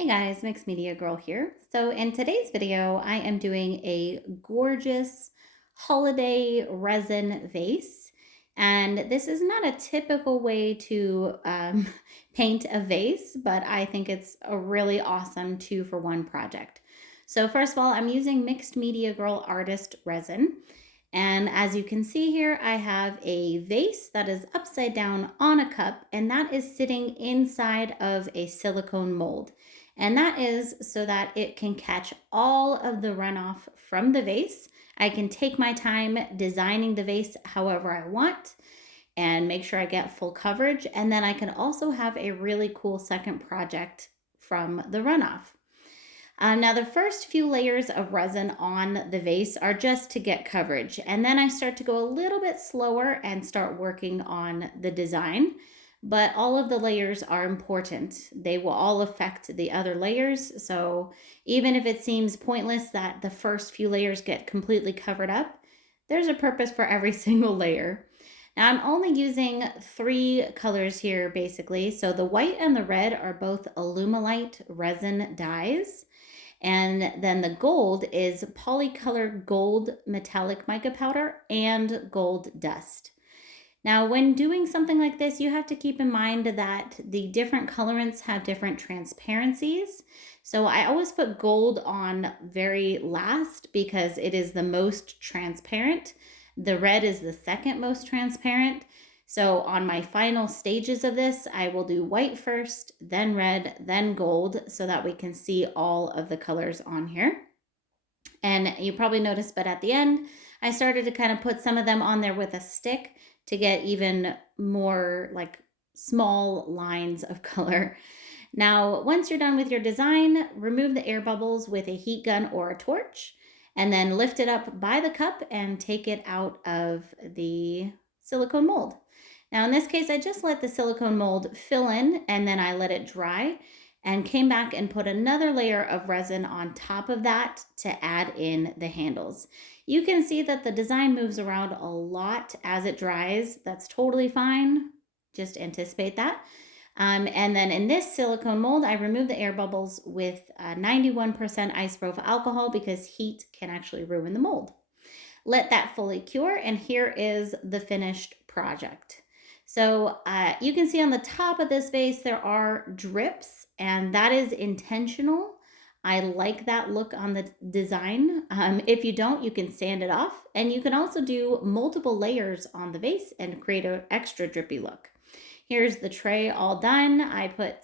Hey guys, Mixed Media Girl here. So in today's video, I am doing a gorgeous holiday resin vase. And this is not a typical way to paint a vase, but I think it's a really awesome two-for-one project. So first of all, I'm using Mixed Media Girl Artist Resin. And as you can see here, I have a vase that is upside down on a cup, and that is sitting inside of a silicone mold. And that is so that it can catch all of the runoff from the vase. I can take my time designing the vase however I want and make sure I get full coverage. And then I can also have a really cool second project from the runoff. Now, the first few layers of resin on the vase are just to get coverage. And then I start to go a little bit slower and start working on the design. But all of the layers are important. They will all affect the other layers. So even if it seems pointless that the first few layers get completely covered up, there's a purpose for every single layer. Now I'm only using three colors here basically. So the white and the red are both Alumilite resin dyes. And then the gold is polycolor gold metallic mica powder and gold dust. Now, when doing something like this, you have to keep in mind that the different colorants have different transparencies. So I always put gold on very last because it is the most transparent. The red is the second most transparent. So on my final stages of this, I will do white first, then red, then gold, so that we can see all of the colors on here. And you probably noticed, but at the end, I started to kind of put some of them on there with a stick to get even more like small lines of color. Now, once you're done with your design, remove the air bubbles with a heat gun or a torch, and then lift it up by the cup and take it out of the silicone mold. Now, in this case, I just let the silicone mold fill in and then I let it dry and came back and put another layer of resin on top of that to add in the handles. You can see that the design moves around a lot as it dries. That's totally fine. Just anticipate that. And then in this silicone mold, I removed the air bubbles with 91% isopropyl alcohol because heat can actually ruin the mold. Let that fully cure, and here is the finished project. So you can see on the top of this vase, there are drips, and that is intentional. I like that look on the design. If you don't, you can sand it off, and you can also do multiple layers on the vase and create an extra drippy look. Here's the tray all done. I put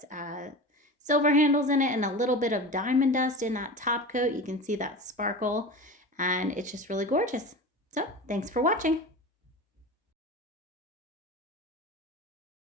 silver handles in it and a little bit of diamond dust in that top coat. You can see that sparkle, and it's just really gorgeous. So thanks for watching.